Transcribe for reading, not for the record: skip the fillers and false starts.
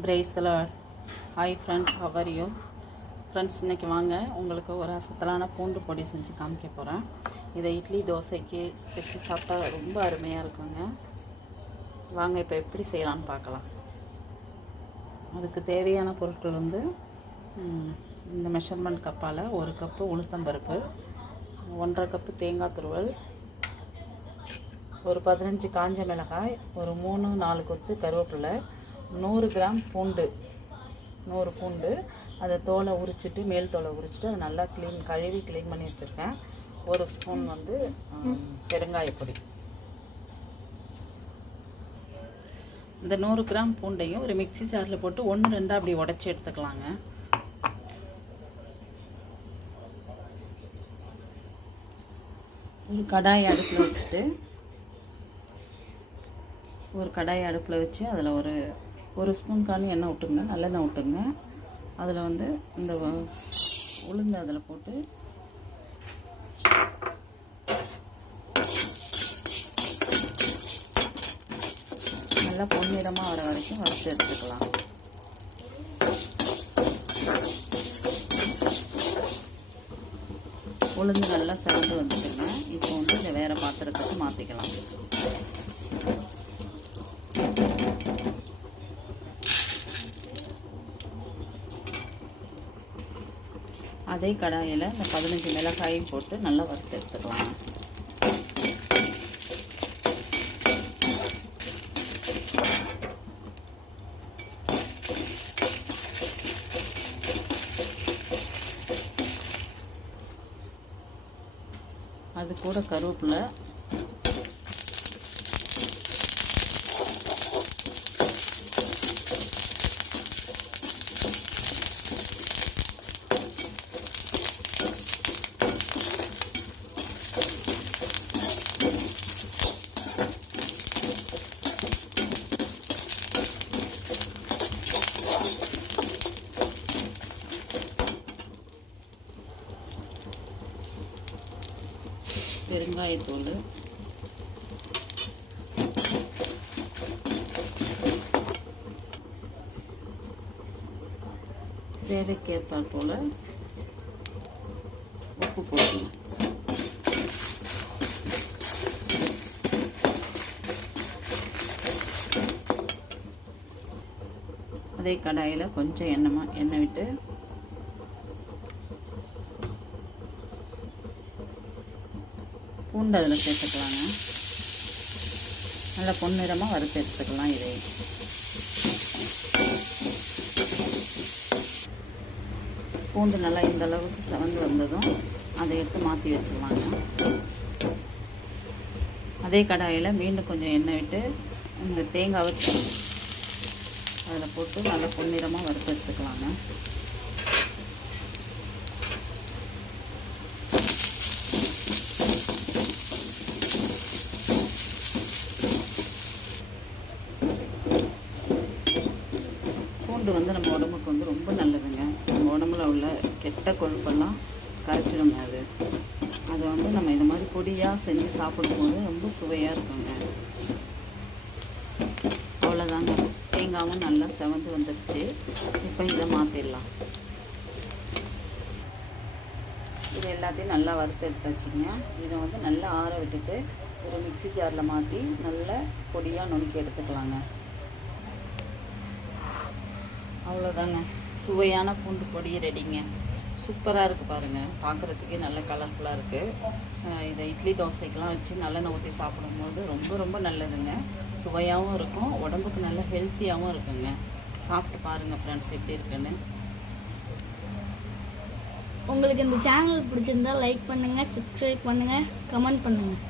Praise the Lord. Hi friends, how are you? Friends, இன்னைக்கு வாங்க உங்களுக்கு ஒரு அசத்தலான பூண்டு பொடி செஞ்சு காமிக்க போகிறேன். இதை இட்லி தோசைக்கு வச்சு சாப்பிட்டா ரொம்ப அருமையாக இருக்குங்க. வாங்க இப்போ எப்படி செய்யலான்னு பார்க்கலாம். அதுக்கு தேவையான பொருட்கள் வந்து இந்த மெஷர்மெண்ட் கப்பால் 1 கப்பு உளுத்தம்பருப்பு, 1.5 கப்பு தேங்காய் துருவல், ஒரு 15 காஞ்ச மிளகாய், ஒரு 3-4 கொத்து கருவேப்பிலை, 100 கிராம் பூண்டு, 100 பூண்டு. அதை தோலை உரிச்சிட்டு மேல் தோலை உரிச்சிட்டு அதை நல்லா கழுவி க்ளீன் பண்ணி வச்சுருக்கேன். 1 ஸ்பூன் வந்து பெருங்காயப்பொடி. இந்த 100 கிராம் பூண்டையும் ஒரு மிக்சி ஜாரில் போட்டு 1-2 அப்படி உடச்சி எடுத்துக்கலாங்க. ஒரு கடாய் அடுப்பில் வச்சு அதில் ஒரு ஸ்பூன் காணி எண்ணெய் விட்டுங்க, நல்லெண்ணெய் விட்டுங்க. அதில் வந்து இந்த உளுந்து அதில் போட்டு நல்லா பொன்னிறமாக வர வரைக்கும் வறுத்து எடுத்துக்கலாம். உளுந்து நல்லா செவந்து வந்துட்டுங்க. இப்போ வந்து இதை வேறு பாத்திரத்துக்கு மாற்றிக்கலாம். அதே கடாயில் இந்த 15 மிளகாயும் போட்டு நல்லா வறுத்து எடுத்துக்கலாம். அது கூட கருவேப்பிலை, பெருங்காயத்தூள், தேவைக்கேற்றாற் போல் உப்பு போடணும். அதே கடாயில் கொஞ்சம் எண்ணெய் விட்டு பூண்டு அதில் சேர்த்துக்கலாங்க. நல்லா பொன்னிறமாக வறுத்து எடுத்துக்கலாம். இதை பூண்டு நல்லா இந்த அளவுக்கு செவந்து வந்ததும் அதை எடுத்து மாற்றி வச்சுக்கலாங்க. அதே கடாயில் மீண்டும் கொஞ்சம் எண்ணெய் விட்டு இந்த தேங்காய் வச்சு அதில் போட்டு நல்லா பொன்னிறமாக வறுத்து எடுத்துக்கலாங்க. பூண்டு வந்து நம்ம உடம்புக்கு வந்து ரொம்ப நல்லதுங்க. நம்ம உடம்புல உள்ள கெட்ட கொழுப்பெல்லாம் கரைச்சிடுங்க. அது வந்து நம்ம இந்த மாதிரி பொடியாக செஞ்சு சாப்பிடும்போது ரொம்ப சுவையாக இருக்குங்க. அவ்வளோதாங்க, தேங்காயும் நல்லா செவந்து வந்துடுச்சு. இப்போ இதை மாற்றிடலாம். இது எல்லாத்தையும் நல்லா வறுத்து எடுத்தாச்சுங்க. இதை வந்து நல்லா ஆற விட்டுட்டு ஒரு மிக்சி ஜாரில் மாற்றி நல்லா பொடியாக நுணுக்கி எடுத்துக்கலாங்க. அவ்வளோதாங்க, சுவையான பூண்டு பொடி ரெடிங்க. சூப்பராக இருக்குது பாருங்கள், பார்க்குறதுக்கே நல்ல கலர்ஃபுல்லாக இருக்குது. இதை இட்லி தோசைக்கெலாம் வச்சு நல்லெண்ணெய் ஊற்றி சாப்பிடும்போது ரொம்ப ரொம்ப நல்லதுங்க. சுவையாகவும் இருக்கும், உடம்புக்கு நல்ல ஹெல்த்தியாகவும் இருக்குங்க. சாப்பிட்டு பாருங்கள் ஃப்ரெண்ட்ஸ் எப்படி இருக்குன்னு. உங்களுக்கு இந்த சேனல் பிடிச்சிருந்தா லைக் பண்ணுங்கள், சப்ஸ்கிரைப் பண்ணுங்கள், கமெண்ட் பண்ணுங்கள்.